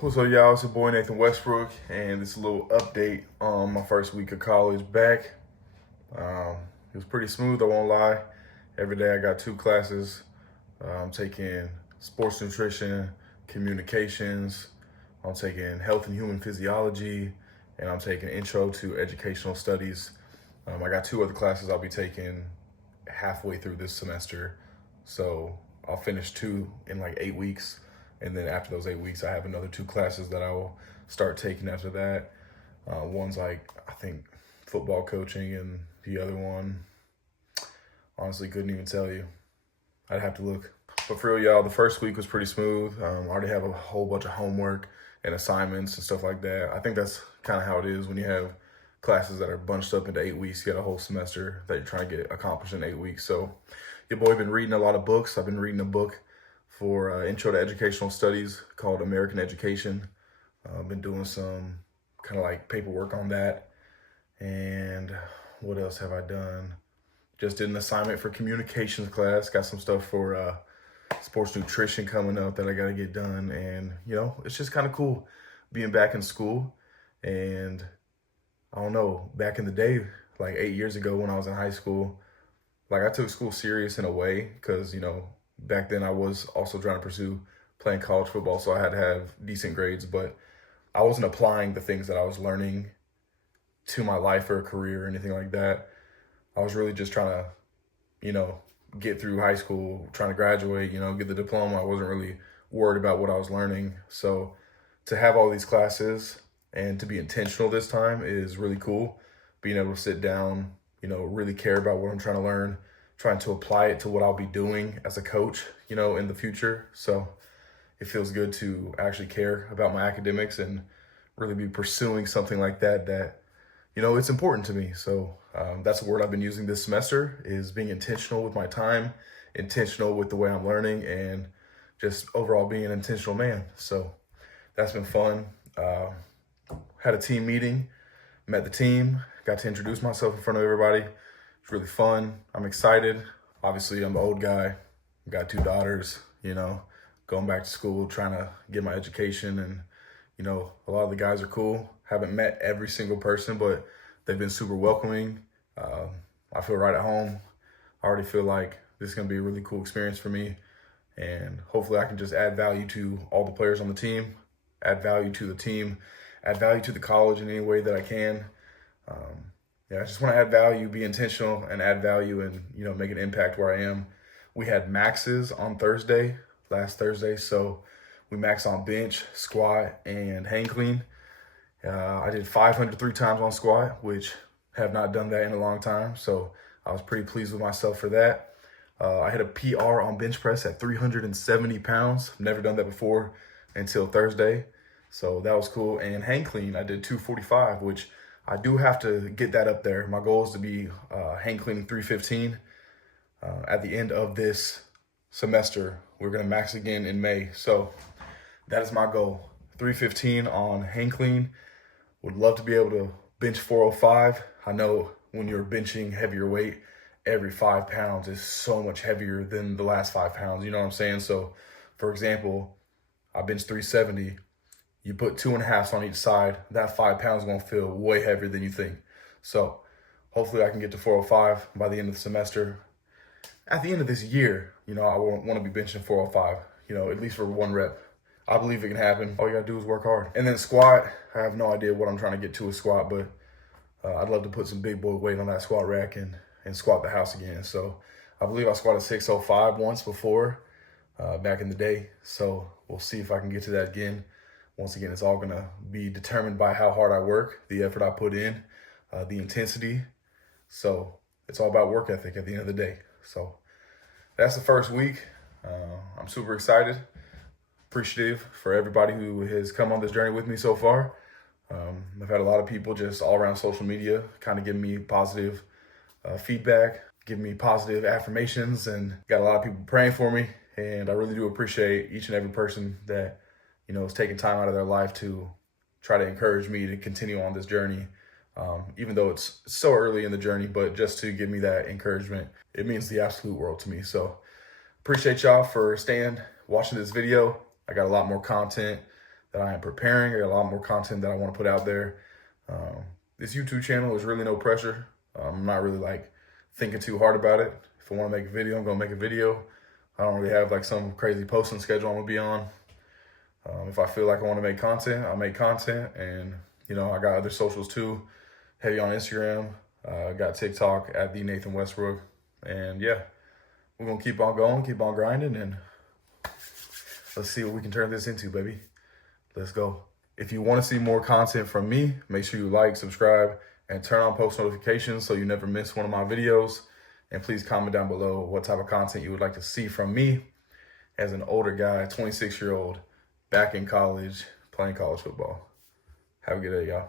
What's up, y'all? It's your boy Nathan Westbrook, and this little update on my first week of college back. It was pretty smooth, I won't lie. Every day I got two classes. I'm taking sports nutrition, communications, I'm taking health and human physiology, and I'm taking intro to educational studies. I got two other classes I'll be taking halfway through this semester. So I'll finish two in like 8 weeks. And then after those 8 weeks, I have another two classes that I will start taking after that. One's like, I think, football coaching, and the other one, honestly, couldn't even tell you. I'd have to look. But for real, y'all, the first week was pretty smooth. I already have a whole bunch of homework and assignments and stuff like that. I think that's kind of how it is when you have classes that are bunched up into 8 weeks. You got a whole semester that you're trying to get accomplished in 8 weeks. So your boy been reading a lot of books. I've been reading a book for Intro to Educational Studies called American Education. I've been doing some kind of like paperwork on that. And what else have I done? Just did an assignment for communications class. Got some stuff for sports nutrition coming up that I got to get done. And, it's just kind of cool being back in school. And I don't know, back in the day, like 8 years ago when I was in high school, like I took school serious in a way because, back then I was also trying to pursue playing college football, so I had to have decent grades, but I wasn't applying the things that I was learning to my life or career or anything like that. I was really just trying to, get through high school, trying to graduate, get the diploma. I wasn't really worried about what I was learning. So to have all these classes and to be intentional this time is really cool. Being able to sit down, really care about what I'm trying to learn, trying to apply it to what I'll be doing as a coach, in the future. So it feels good to actually care about my academics and really be pursuing something like that, it's important to me. So that's the word I've been using this semester, is being intentional with my time, intentional with the way I'm learning, and just overall being an intentional man. So that's been fun. Had a team meeting, met the team, got to introduce myself in front of everybody. It's really fun. I'm excited. Obviously, I'm an old guy. Got two daughters, going back to school, trying to get my education. And, a lot of the guys are cool. Haven't met every single person, but they've been super welcoming. I feel right at home. I already feel like this is going to be a really cool experience for me. And hopefully I can just add value to all the players on the team, add value to the team, add value to the college in any way that I can. I just want to add value, be intentional, and add value and, make an impact where I am. We had maxes on last Thursday. So we maxed on bench, squat, and hang clean. I did 503 times on squat, which have not done that in a long time. So I was pretty pleased with myself for that. I had a PR on bench press at 370 pounds. Never done that before until Thursday. So that was cool. And hang clean, I did 245, which I do have to get that up there. My goal is to be hang cleaning 315 at the end of this semester. We're going to max again in May. So that is my goal. 315 on hang clean. Would love to be able to bench 405. I know when you're benching heavier weight, every 5 pounds is so much heavier than the last 5 pounds. You know what I'm saying? So, for example, I bench 370. You put 2.5s on each side, that 5 pounds is going to feel way heavier than you think. So hopefully I can get to 405 by the end of the semester. At the end of this year, I want to be benching 405, at least for one rep. I believe it can happen. All you got to do is work hard. And then squat, I have no idea what I'm trying to get to a squat, but I'd love to put some big boy weight on that squat rack and squat the house again. So I believe I squatted 605 once before back in the day. So we'll see if I can get to that again. Once again, it's all going to be determined by how hard I work, the effort I put in, the intensity. So it's all about work ethic at the end of the day. So that's the first week. I'm super excited, appreciative for everybody who has come on this journey with me so far. I've had a lot of people just all around social media kind of giving me positive feedback, giving me positive affirmations, and got a lot of people praying for me. And I really do appreciate each and every person that is taking time out of their life to try to encourage me to continue on this journey. Even though it's so early in the journey, but just to give me that encouragement, it means the absolute world to me. So appreciate y'all for staying, watching this video. I got a lot more content that I am preparing. I got a lot more content that I want to put out there. This YouTube channel is really no pressure. I'm not really like thinking too hard about it. If I want to make a video, I'm going to make a video. I don't really have like some crazy posting schedule I'm going to be on. If I feel like I want to make content, I'll make content. And, you know, I got other socials too. Heavy on Instagram. Got TikTok at the Nathan Westbrook. And yeah, we're going to keep on going, keep on grinding. And let's see what we can turn this into, baby. Let's go. If you want to see more content from me, make sure you like, subscribe, and turn on post notifications so you never miss one of my videos. And please comment down below what type of content you would like to see from me as an older guy, 26-year-old, back in college, playing college football. Have a good day, y'all.